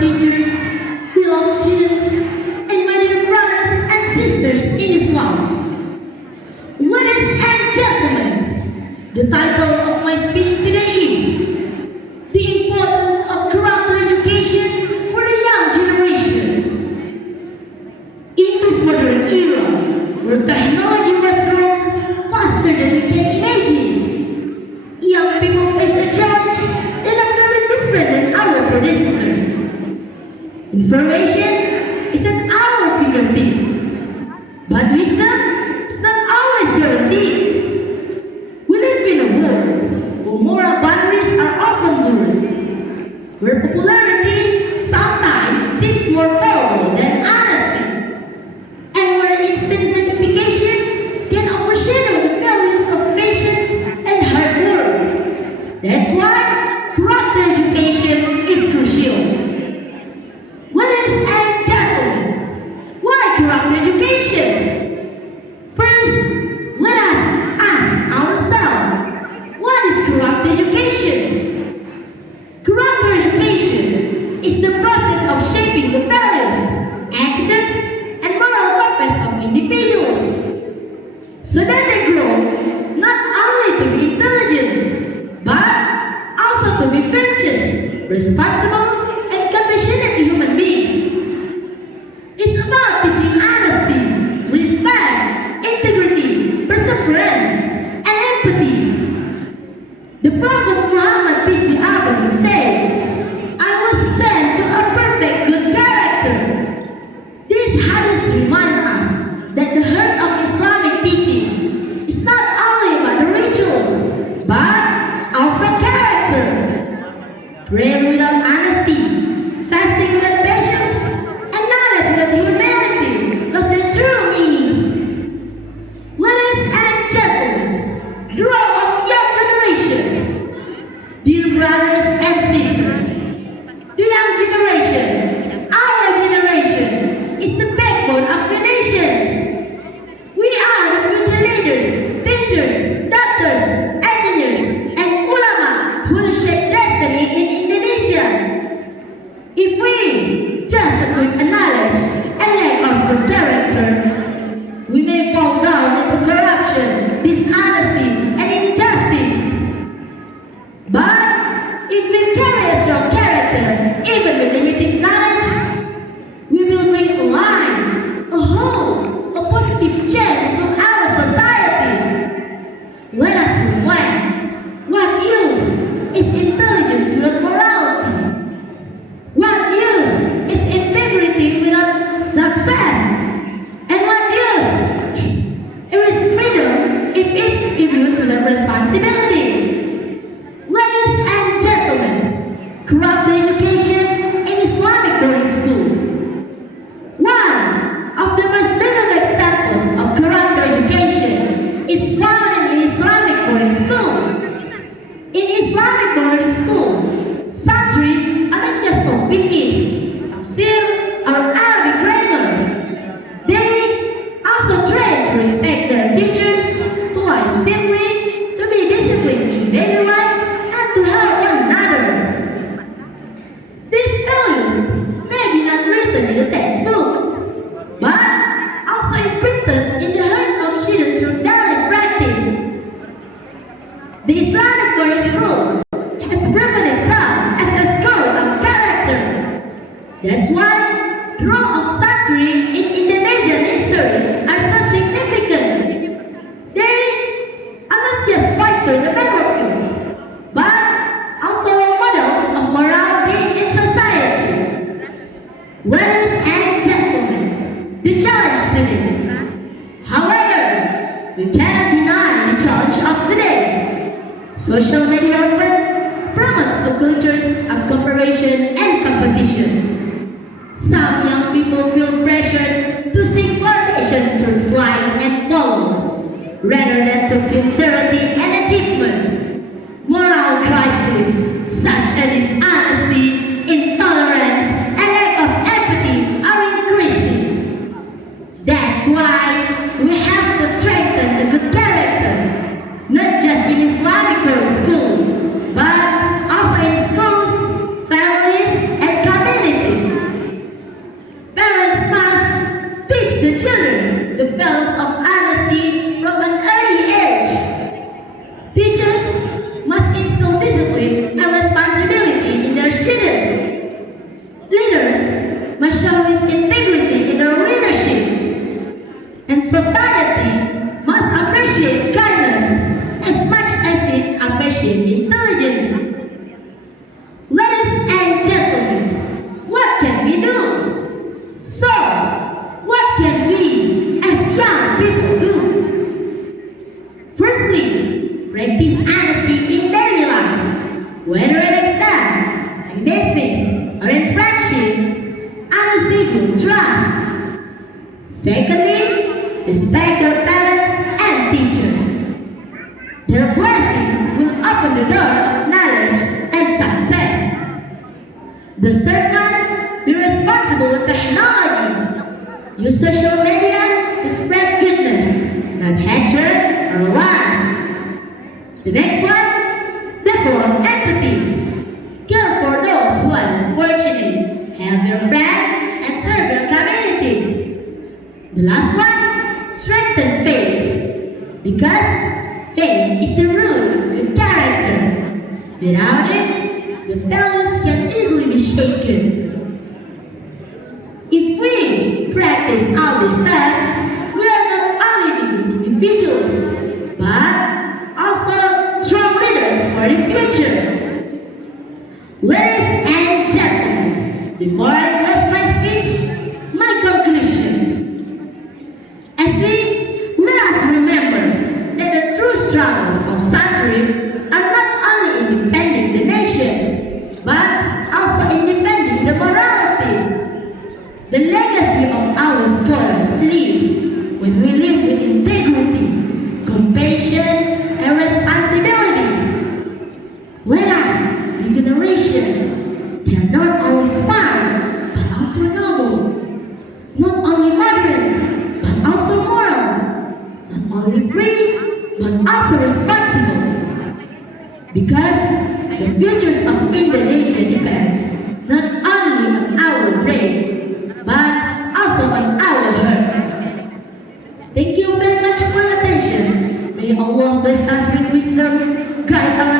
teachers, beloved students, and my dear brothers and sisters in Islam. Ladies and gentlemen, the title of my speech today is The Importance of Character Education for the Young Generation. In this modern era, where technology has grown faster than we can imagine, young people face a challenge that are very different than our predecessors. Information is at our fingertips, but wisdom is not always guaranteed. We live in a world where moral boundaries are often blurred, where popularity sometimes seems more valuable than honesty, and where instant gratification can overshadow the values of patience and hard work. That's why character education is crucial. Ladies and gentlemen, why character education? First, let us ask ourselves, what is character education? Character education is the process of shaping the values, attitudes, and moral compass of individuals so that they grow not only to be intelligent but also to be virtuous, responsible, and compassionate human beings. It's about teaching honesty, respect, integrity, perseverance, and empathy. The Prophet Muhammad, peace be upon him, said, I was sent to a perfect good character. These hadiths remind us that the heart of Islamic teaching is not only about the rituals, but also character. Prayer without honesty, fasting without patience, and knowledge without humility was their true meanings. Ladies and gentlemen, the role of young generation. Dear brothers and sisters, the young generation, our generation, is the backbone of the nation. We are the future leaders, teachers, doctors, engineers, and ulama who will shape destiny in Indonesia. If we just acknowledge knowledge and lack of good character, we may fall down into corruption, dishonesty, and injustice. But if we carry a strong character, even with limited knowledge, we will bring a light, a hope, a positive change to our society. Let us reflect. What use is intelligence without morality? What use is integrity without success? And what use is freedom if it's used without responsibility? Ladies and gentlemen, character education in Islamic boarding school. One of the most vivid examples of character education is found in Islamic boarding school. In Islamic boarding school, santri are not just taught fiqh, tafsir, or Arabic grammar. They also train to respect their teachers, to live simply, to be disciplined in daily life, and to help one another. These values may be not written in the textbooks, but also imprinted in the heart of students through daily practice. The Islamic boarding school has proven itself as a school of character. That's why the role of santri in Indonesian history are so significant. They are not just fighters in the battlefield, but also role models of morality in society. Ladies and gentlemen, the challenge today. However, we cannot deny the challenge of today. Social media often promotes the cultures of cooperation and competition. Some young people feel pressured to seek validation through likes and followers, rather than through sincerity and achievement. Moral crises such as dishonesty, intolerance, and lack of empathy are increasing. That's why we have to strengthen the good character, not just in Islamic boarding school, but also in schools, families, and communities. cooperation, honesty builds trust. Secondly, respect your parents and teachers. Their blessings will open the door of knowledge and success. The third one, be responsible with technology. Use social media to spread goodness, not hatred or lies. The next one, develop empathy. Care for those who are less fortunate. Help your friend and serve your community. The last one, strengthen faith. Because faith is the root of good character. Without it, the values can easily be shaken. If we practice all these steps, we are not only being individuals, but also strong leaders for the future. Ladies and gentlemen, before I close my speech, my conclusion. As we let us remember that the true struggles of Santrip are not only in defending the nation, but also in defending the morality. The legacy of our scholars live when we live with integrity, compassion, and responsibility. Let us, the generation, they are not only smart, but also noble, not only modern, but also moral, not only free, but also responsible. Because the futures of Indonesia depends not only on our brains, but also on our hearts. Thank you very much for your attention. May Allah bless us with wisdom, guide our